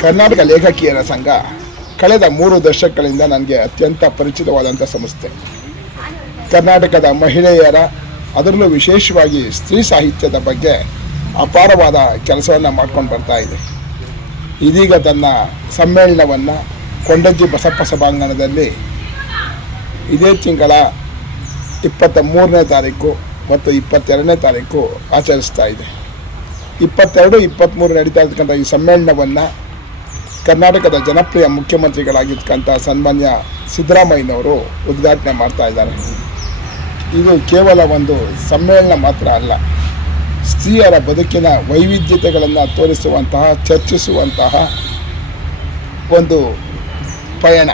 ಕರ್ನಾಟಕ ಲೇಖಕಿಯರ ಸಂಘ ಕಳೆದ ಮೂರು ದಶಕಗಳಿಂದ ನನಗೆ ಅತ್ಯಂತ ಪರಿಚಿತವಾದಂಥ ಸಂಸ್ಥೆ. ಕರ್ನಾಟಕದ ಮಹಿಳೆಯರ, ಅದರಲ್ಲೂ ವಿಶೇಷವಾಗಿ ಸ್ತ್ರೀ ಸಾಹಿತ್ಯದ ಬಗ್ಗೆ ಅಪಾರವಾದ ಕೆಲಸವನ್ನು ಮಾಡ್ಕೊಂಡು ಬರ್ತಾ ಇದೆ. ಇದೀಗ ತನ್ನ ಸಮ್ಮೇಳನವನ್ನು ಕೊಂಡಜ್ಜಿ ಬಸಪ್ಪ ಸಭಾಂಗಣದಲ್ಲಿ ಇದೇ ತಿಂಗಳ ಇಪ್ಪತ್ತ ಮೂರನೇ ತಾರೀಕು ಮತ್ತು ಇಪ್ಪತ್ತೆರಡನೇ ತಾರೀಕು ಆಚರಿಸ್ತಾ ಇದೆ. ಇಪ್ಪತ್ತೆರಡು ಇಪ್ಪತ್ತ್ಮೂರು ನಡೀತಾ ಇರ್ತಕ್ಕಂಥ ಈ ಸಮ್ಮೇಳನವನ್ನು ಕರ್ನಾಟಕದ ಜನಪ್ರಿಯ ಮುಖ್ಯಮಂತ್ರಿಗಳಾಗಿರ್ತಕ್ಕಂಥ ಸನ್ಮಾನ್ಯ ಸಿದ್ದರಾಮಯ್ಯನವರು ಉದ್ಘಾಟನೆ ಮಾಡ್ತಾ ಇದ್ದಾರೆ. ಇದು ಕೇವಲ ಒಂದು ಸಮ್ಮೇಳನ ಮಾತ್ರ ಅಲ್ಲ, ಸ್ತ್ರೀಯರ ಬದುಕಿನ ವೈವಿಧ್ಯತೆಗಳನ್ನು ತೋರಿಸುವಂತಹ, ಚರ್ಚಿಸುವಂತಹ ಒಂದು ಪಯಣ.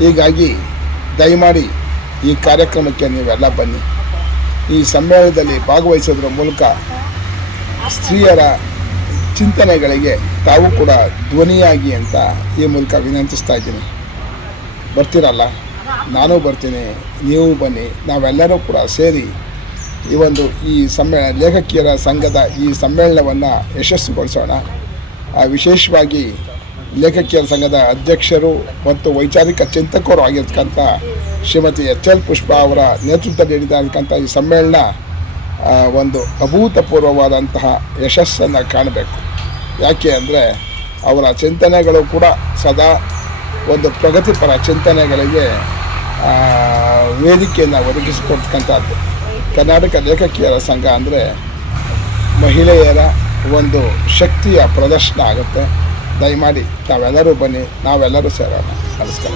ಹೀಗಾಗಿ ದಯಮಾಡಿ ಈ ಕಾರ್ಯಕ್ರಮಕ್ಕೆ ನೀವೆಲ್ಲ ಬನ್ನಿ. ಈ ಸಮ್ಮೇಳನದಲ್ಲಿ ಭಾಗವಹಿಸೋದ್ರ ಮೂಲಕ ಸ್ತ್ರೀಯರ ಚಿಂತನೆಗಳಿಗೆ ತಾವು ಕೂಡ ಧ್ವನಿಯಾಗಿ ಅಂತ ಈ ಮೂಲಕ ವಿನಂತಿಸ್ತಾ ಇದ್ದೀನಿ. ಬರ್ತೀರಲ್ಲ? ನಾನು ಬರ್ತೀನಿ ನೀವು ಬನ್ನಿ ನಾವೆಲ್ಲರೂ ಕೂಡ ಸೇರಿ ಈ ಒಂದು ಈ ಸಮ್ಮೇಳನ ಲೇಖಕಿಯರ ಸಂಘದ ಈ ಸಮ್ಮೇಳನವನ್ನು ಯಶಸ್ವಿಗೊಳಿಸೋಣ. ಆ, ವಿಶೇಷವಾಗಿ ಲೇಖಕಿಯರ ಸಂಘದ ಅಧ್ಯಕ್ಷರು ಮತ್ತು ವೈಚಾರಿಕ ಚಿಂತಕರು ಆಗಿರ್ತಕ್ಕಂಥ ಶ್ರೀಮತಿ ಎಚ್ ಎಲ್ ಪುಷ್ಪ ಅವರ ನೇತೃತ್ವದಲ್ಲಿ ನಡೀತಾ ಈ ಸಮ್ಮೇಳನ ಒಂದು ಅಭೂತಪೂರ್ವವಾದಂತಹ ಯಶಸ್ಸನ್ನು ಕಾಣಬೇಕು. ಯಾಕೆ ಅಂದರೆ ಅವರ ಚಿಂತನೆಗಳು ಕೂಡ ಸದಾ ಒಂದು ಪ್ರಗತಿಪರ ಚಿಂತನೆಗಳಿಗೆ ವೇದಿಕೆಯನ್ನು ಒದಗಿಸಿಕೊಡ್ತಕ್ಕಂಥದ್ದು ಕರ್ನಾಟಕ ಲೇಖಕಿಯರ ಸಂಘ ಅಂದರೆ ಮಹಿಳೆಯರ ಒಂದು ಶಕ್ತಿಯ ಪ್ರದರ್ಶನ ಆಗುತ್ತೆ. ದಯಮಾಡಿ ತಾವೆಲ್ಲರೂ ಬನ್ನಿ, ನಾವೆಲ್ಲರೂ ಸೇರೋಣ. ನಮಸ್ಕಾರ.